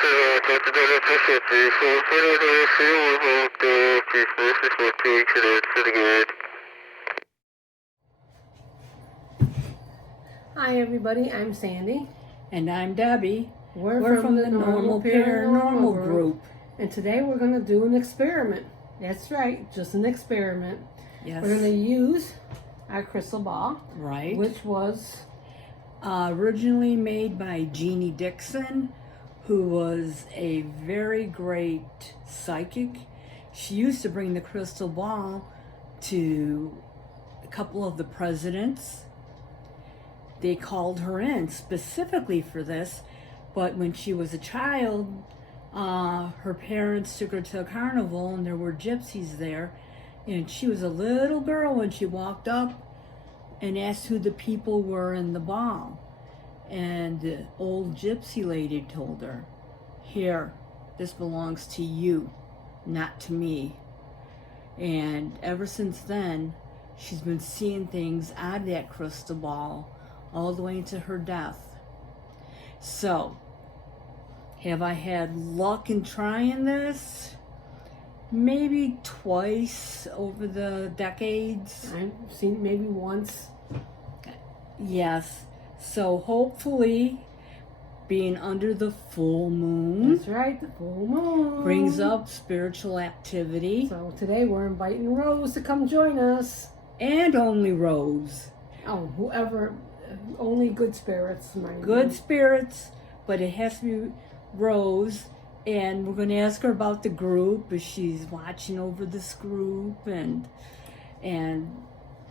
Hi everybody, I'm Sandy. And I'm Debbie. We're from the Normal Paranormal Group. And today we're going to do an experiment. That's right, just an experiment. Yes. We're going to use our crystal ball. Right. Which was originally made by Jeannie Dixon, who was a very great psychic. She used to bring the crystal ball to a couple of the presidents. They called her in specifically for this, but when she was a child, her parents took her to a carnival and there were gypsies there, and she was a little girl when she walked up and asked who the people were in the ball, and the old gypsy lady told her, "Here, this belongs to you, not to me." And ever since then, she's been seeing things out of that crystal ball all the way into her death. So, have I had luck in trying this? Maybe twice over the decades. I've seen maybe once. Yes. So hopefully, being under the full moon. That's right, the full moon brings up spiritual activity. So today we're inviting Rose to come join us. And only Rose. Oh, whoever, only good spirits. Good spirits, but it has to be Rose. And we're going to ask her about the group, if she's watching over this group, and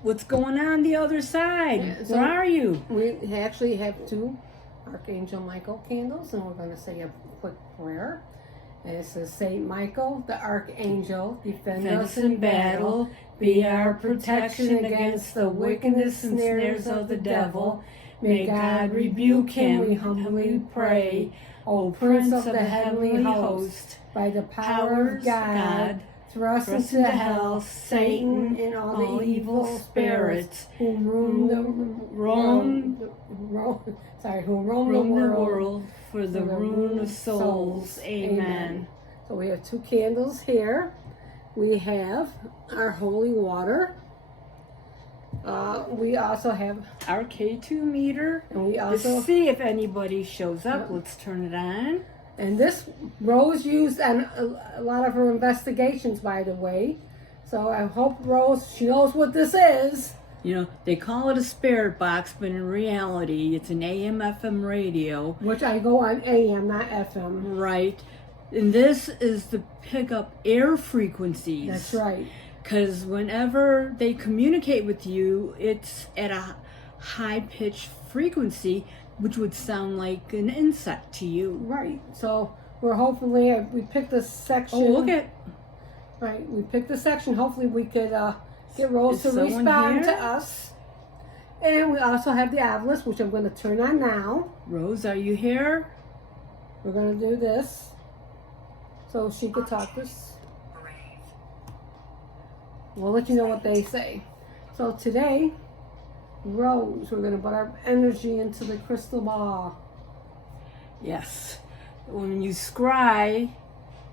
what's going on the other side. Yeah, so where are you? We actually have two Archangel Michael candles, and we're going to say a quick prayer. And it says, Saint Michael, the Archangel, defend us in battle, be our protection against the wickedness and snares of the devil. May God rebuke him, we humbly pray. O Prince of the heavenly host, by the power of God, thrust into hell Satan and all the evil spirits who roam the world for the ruin of souls. Amen. So we have two candles here. We have our holy water. We also have our K2 meter. And we also, to see if anybody shows up, let's turn it on. And this Rose used on a lot of her investigations, by the way. So I hope Rose, she knows what this is. You know, they call it a spirit box, but in reality, it's an AM/FM radio. Which I go on AM, not FM. Right. And this is to pick up air frequencies. That's right. Because whenever they communicate with you, it's at a high-pitched frequency, which would sound like an insect to you. Right. So we're hopefully, we picked a section. Oh, look at. Right. We picked a section. Hopefully we could get Rose to respond to us. And we also have the obelisk, which I'm going to turn on now. Rose, are you here? We're going to do this so she could talk to us. We'll let you know what they say. So today, Rose, we're going to put our energy into the crystal ball. Yes. When you scry,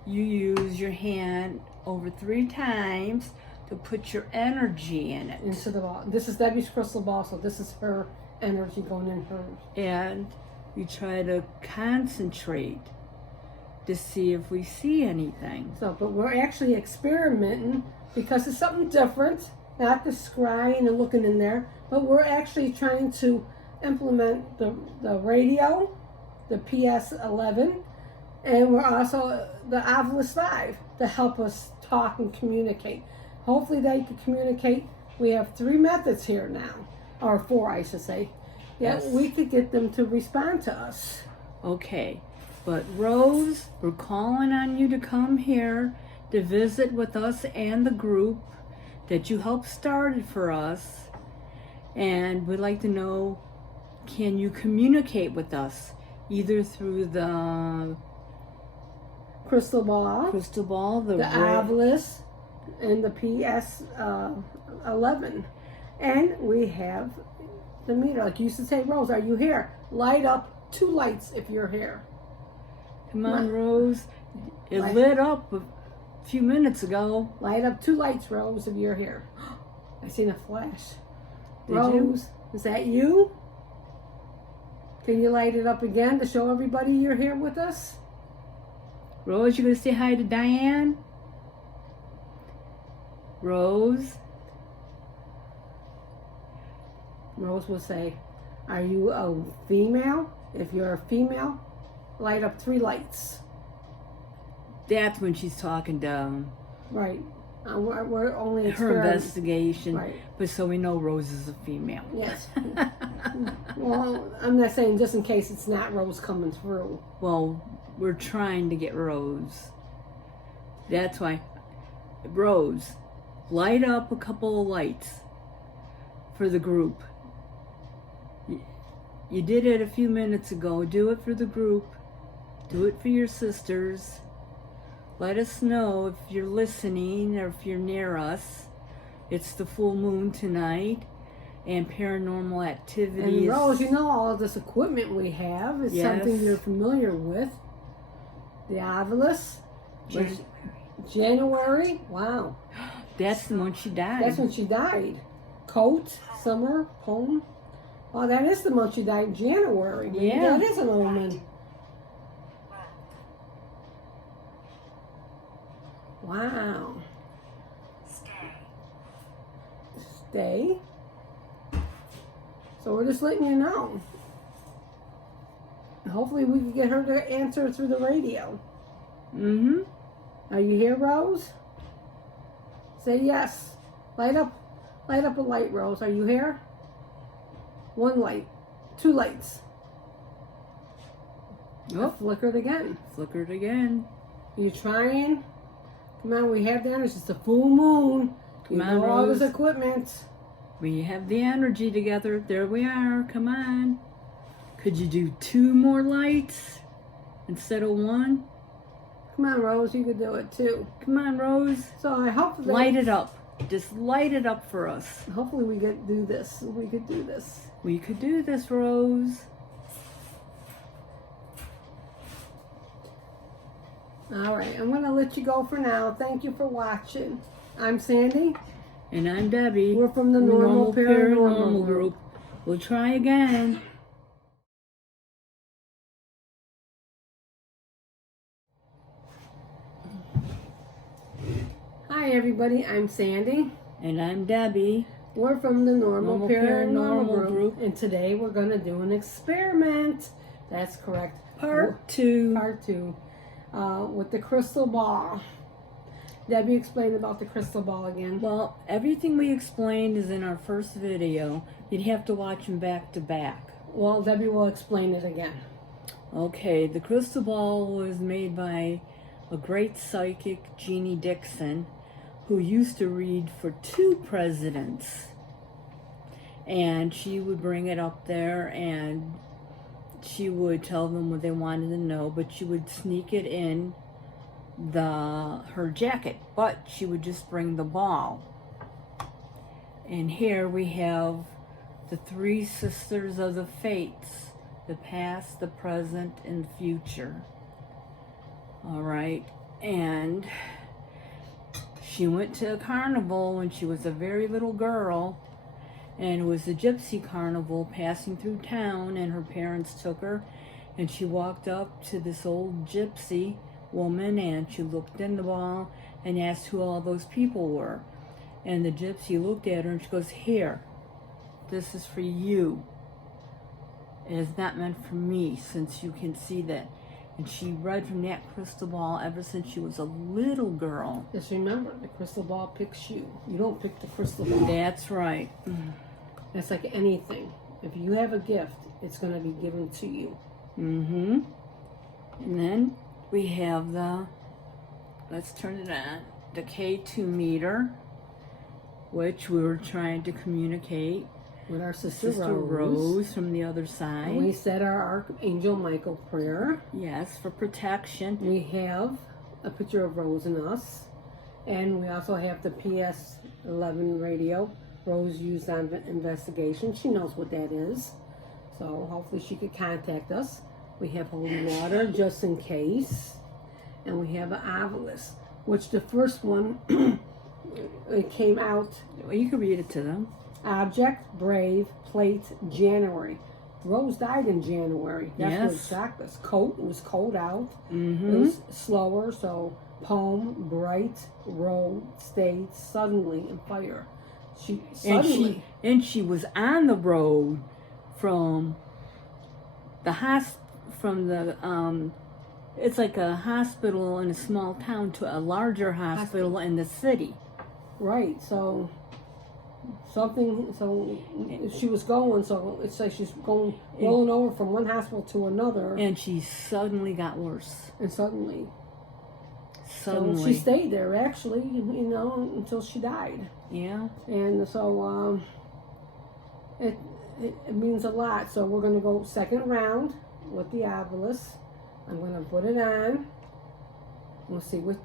you use your hand over 3 times to put your energy in it. Into the ball. This is Debbie's crystal ball, so this is her energy going in hers. And we try to concentrate to see if we see anything. So, but we're actually experimenting because it's something different, not the scrying and looking in there, but we're actually trying to implement the radio, the PS11, and we're also the Obelisk 5 to help us talk and communicate. Hopefully they can communicate. We have 3 methods here now, or 4 I should say. Yeah, yes. We could get them to respond to us. Okay, but Rose, we're calling on you to come here to visit with us and the group that you helped started for us. And we'd like to know, can you communicate with us either through the crystal ball, the obelisk, and the PS11. And we have the meter. Like you used to say, Rose, are you here? Light up 2 lights if you're here. Come on, Rose. It Light- lit up a few minutes ago. Light up 2 lights, Rose, if you're here. I seen a flash. Did Rose, is that you? Can you light it up again to show everybody you're here with us? Rose, you gonna say hi to Diane? Rose? Rose will say, are you a female? If you're a female, light up 3 lights. That's when she's talking to Right. We're only her investigation. Right. But so we know Rose is a female. Yes. Well, I'm not saying just in case it's not Rose coming through. Well, we're trying to get Rose. That's why. Rose, light up a couple of lights for the group. You did it a few minutes ago. Do it for the group. Do it for your sisters. Let us know if you're listening or if you're near us. It's the full moon tonight, and paranormal activity And Rose, you know all of this equipment we have is Yes. something you're familiar with. The Ovilus. January. Wow. That's the one she died. That's when she died. Coat, summer, poem. Oh, that is the month she died, January. Maybe Yeah. that is an omen. Wow. Stay. So we're just letting you know. Hopefully we can get her to answer through the radio. Mm-hmm. Are you here, Rose? Say yes. Light up a light, Rose. Are you here? 1 light. 2 lights. Oh, Flickered again. flickered again. You trying? Come on, we have that. It's just a full moon. Come You on, know all this Rose. equipment. We have the energy together. There we are. Come on. Could you do 2 more lights instead of 1? Come on, Rose. You could do it too. Come on, Rose. So I hope that Light it up. Just light it up for us. hopefully we could do this. We could do this. We could do this, Rose. All right, I'm gonna let you go for now. Thank you for watching. I'm Sandy. And I'm Debbie. We're from the Normal Paranormal Group. We'll try again. Hi everybody, I'm Sandy. And I'm Debbie. We're from the Normal Normal Paranormal Paranormal Group. Group. And today we're gonna do an experiment. That's correct. Part 2. Part 2. With the crystal ball. Debbie, explain about the crystal ball again. Well, everything we explained is in our first video. You'd have to watch them back to back. Well, Debbie will explain it again. Okay, the crystal ball was made by a great psychic, Jeannie Dixon, who used to read for 2 presidents. And she would bring it up there and she would tell them what they wanted to know, but she would sneak it in her jacket, but she would just bring the ball. And here we have the 3 sisters of the fates, the past, the present, and the future. All right, and she went to a carnival when she was a very little girl, and it was a gypsy carnival passing through town, and her parents took her, and she walked up to this old gypsy woman, and she looked in the ball and asked who all those people were. And the gypsy looked at her and she goes, "Here, this is for you. It is not meant for me, since you can see that." And she read from that crystal ball ever since she was a little girl. Just remember, the crystal ball picks you. You don't pick the crystal ball. That's right. It's like anything. If you have a gift, it's going to be given to you. Mm-hmm. And then we have let's turn it on, the K2 meter, which we were trying to communicate With our sister Sister Rose. Rose from the other And we side. said our Archangel Michael prayer. Yes, for protection. We have a picture of Rose and us. And we also have the PS11 radio Rose used on investigation. She knows what that is. So hopefully she could contact us. We have holy water just in case. And we have an obelisk, which the first one, it came out, Well, you can read it to them. object, brave, plate, January. Rose died in January. That's Yes. what shocked us. Cold, it was cold out. Mm-hmm. It was slower, so poem, bright, road, stayed, suddenly, and fire. She suddenly. And she was on the road from the it's like a hospital in a small town to a larger hospital in the city. Right, so she was going, so it's like she's rolling over from one hospital to another. And she suddenly got worse. And suddenly. Suddenly. So she stayed there, actually, until she died. Yeah. And so it means a lot. So we're going to go second round with the obelisk. I'm going to put it on. We'll see what...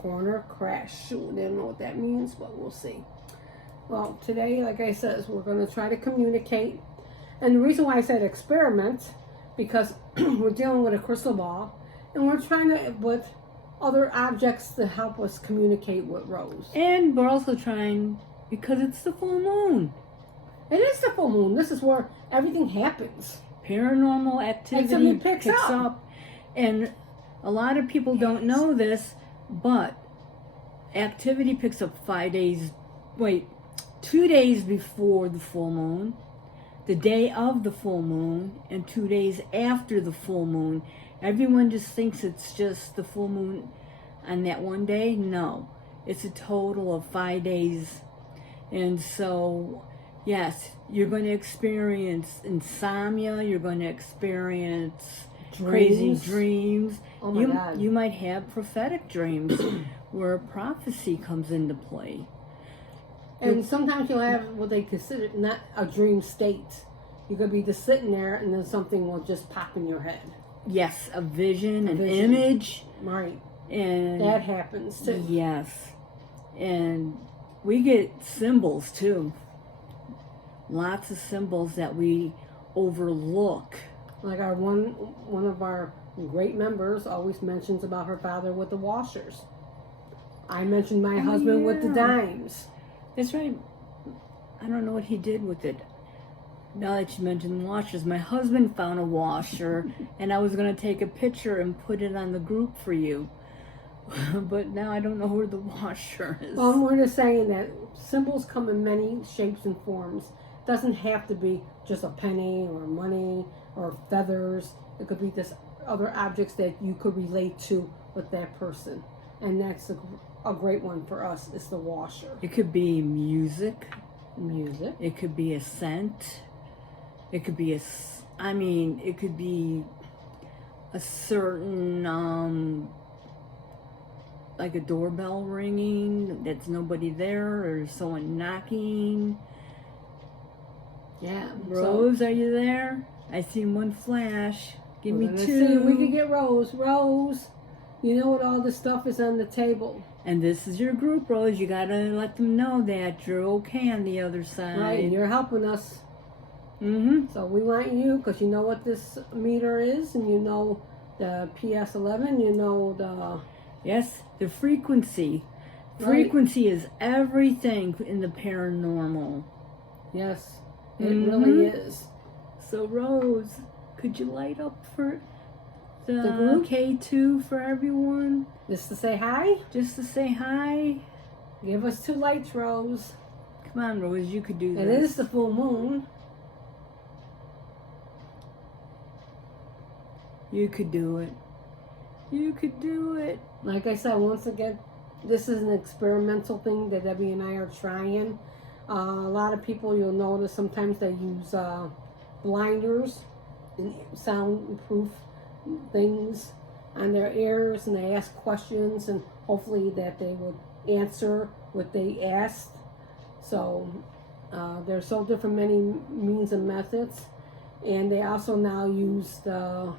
Corner crash. Shoot, I don't know what that means, but we'll see. Well, today, like I said, we're going to try to communicate. And the reason why I said experiment, because we're dealing with a crystal ball, and we're trying to put other objects to help us communicate with Rose. And we're also trying, because it's the full moon. It is the full moon. This is where everything happens. Paranormal activity picks up. And a lot of people don't know this, but activity picks up 2 days before the full moon, the day of the full moon, and 2 days after the full moon. Everyone just thinks it's just the full moon on that one day. No, it's a total of 5 days. And so, yes, you're going to experience insomnia, you're going to experience crazy dreams. Oh my God. You might have prophetic dreams where prophecy comes into play. And sometimes you'll have what they consider not a dream state. You could be just sitting there and then something will just pop in your head. Yes, a vision, an image. Right. And that happens too. Yes. And we get symbols too. Lots of symbols that we overlook. Like our one of our great members always mentions about her father with the washers. I mentioned my husband with the dimes. That's right. I don't know what he did with it. Now that you mentioned washers, my husband found a washer, and I was going to take a picture and put it on the group for you. But now I don't know where the washer is. Well, we're just saying that symbols come in many shapes and forms. It doesn't have to be just a penny or money or feathers. It could be just other objects that you could relate to with that person. And that's a great one for us, is the washer. It could be music. It could be a scent. It could be it could be a certain, like a doorbell ringing, that's nobody there, or someone knocking. Yeah. Rose, are you there? I seen one flash. Give me 2. See if we can get Rose. Rose, you know what all this stuff is on the table. And this is your group, Rose. You gotta let them know that you're okay on the other side. Right, you're helping us. Mm-hmm. So we want you, because you know what this meter is, and you know the PS11, you know the... Yes, the frequency. Right. Frequency is everything in the paranormal. Yes, it really is. So Rose, could you light up for the group? K2 for everyone? Just to say hi? Just to say hi? Give us 2 lights, Rose. Come on, Rose, you could do this. It is the full moon. You could do it. You could do it. Like I said, once again, this is an experimental thing that Debbie and I are trying. A lot of people, you'll notice, sometimes they use blinders and soundproof things on their ears, and they ask questions, and hopefully that they would answer what they asked. So there's so different many means and methods, and they also now use the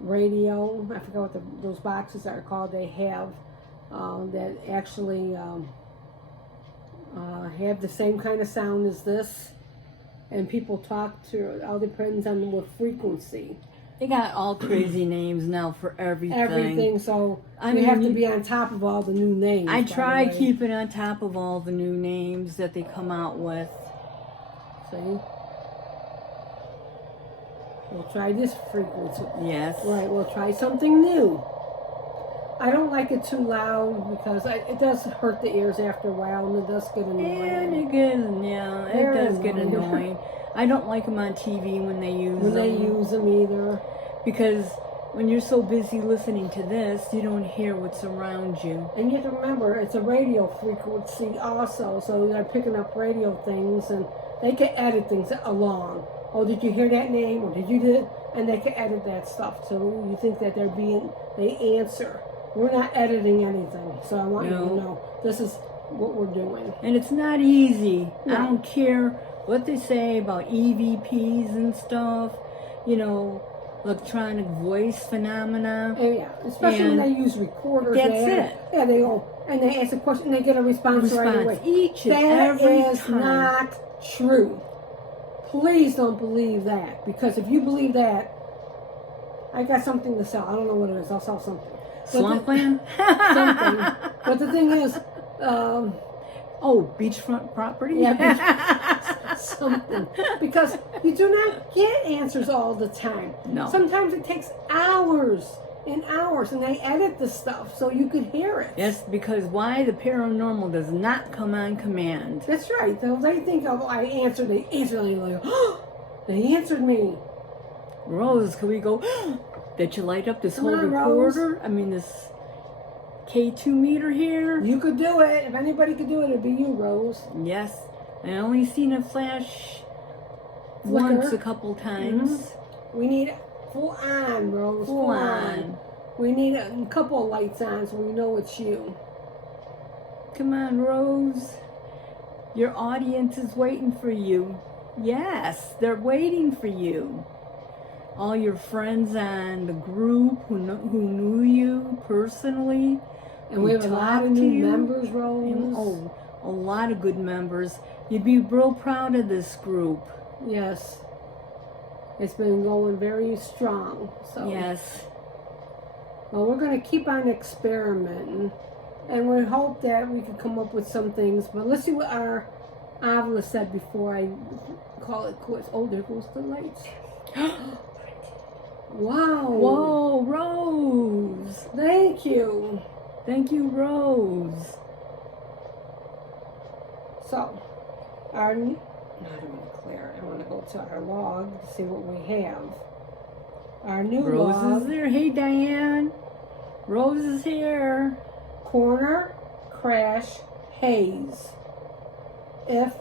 radio. I forgot what those boxes are called. They have that actually have the same kind of sound as this, and people talk to, all depends on what frequency. They got all crazy names now for everything. Everything, so you have to be on top of all the new names. I try keeping on top of all the new names that they come out with. See? We'll try this frequency. Yes. Right, we'll try something new. I don't like it too loud because it does hurt the ears after a while, and it does get annoying. And it does get annoying. I don't like them on TV when they use them either. Because when you're so busy listening to this, you don't hear what's around you. And you have to remember, it's a radio frequency also, so they're picking up radio things, and they can edit things along. Oh, did you hear that name? Or did you do it? And they can edit that stuff. So you think that they answer. We're not editing anything. So I want you to know this is what we're doing. And it's not easy. No. I don't care what they say about EVPs and stuff. You know, electronic voice phenomena. And yeah, especially when they use recorders. That's it. Yeah, they go and they ask a question and they get a response right away. Each and every That is not true. Please don't believe that, because if you believe that, I got something to sell. I don't know what it is. I'll sell something. Swampland? Something. But the thing is, beachfront property? Yeah, something. Because you do not get answers all the time. No. Sometimes it takes hours and hours, and they edit the stuff so you could hear it. Yes, because why? The paranormal does not come on command. That's right. So they think, I answered. They answered, and they're like, oh, they answered me. Rose, can we go? Did you light up this whole recorder? Rose. I mean, this K2 meter here? You could do it. If anybody could do it, it'd be you, Rose. Yes. I only seen it flash Flicker. once a couple times. Mm-hmm. We need full on, Rose. Full on. We need a couple of lights on so we know it's you. Come on, Rose. Your audience is waiting for you. Yes, they're waiting for you. All your friends on the group who knew you personally. And we have a lot of new members, Rose. And, a lot of good members. You'd be real proud of this group. Yes. It's been going very strong. So. Yes. Well, we're going to keep on experimenting. And we hope that we can come up with some things. But let's see what our Avila said before I call it quits. Oh, there goes the lights. Wow. Whoa, Rose. Thank you. Thank you, Rose. So, I don't want to clear it. I want to go to our log to see what we have. Our new Rose log. is there. Hey, Diane. Rose is here. Corner, crash, haze. If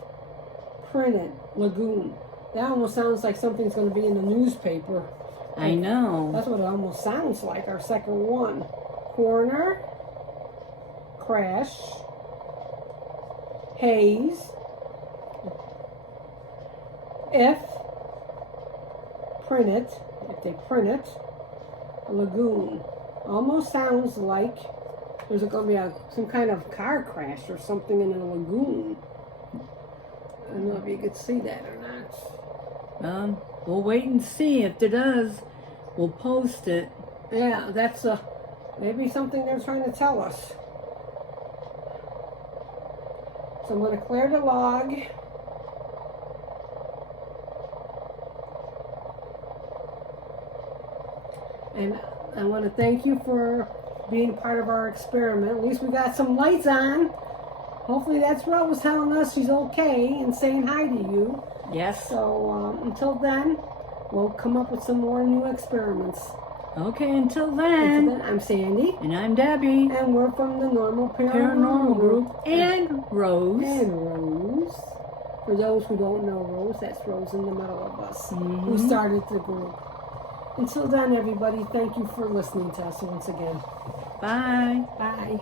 printed, lagoon. That almost sounds like something's going to be in the newspaper. I know. That's what it almost sounds like, our second one. Corner, crash, haze. If they print it, lagoon. Almost sounds like there's going to be some kind of car crash or something in a lagoon. I don't know if you could see that or not. We'll wait and see. If it does, we'll post it. Yeah, that's maybe something they're trying to tell us. So I'm going to clear the log. And I want to thank you for being part of our experiment. At least we got some lights on. Hopefully that's Rose telling us she's okay and saying hi to you. Yes. So until then, we'll come up with some more new experiments. Okay, until then, I'm Sandy. And I'm Debbie. And we're from the Normal Paranormal Group. And Rose. And Rose. For those who don't know Rose, that's Rose in the middle of us, who started the group. Until then, everybody, thank you for listening to us once again. Bye. Bye.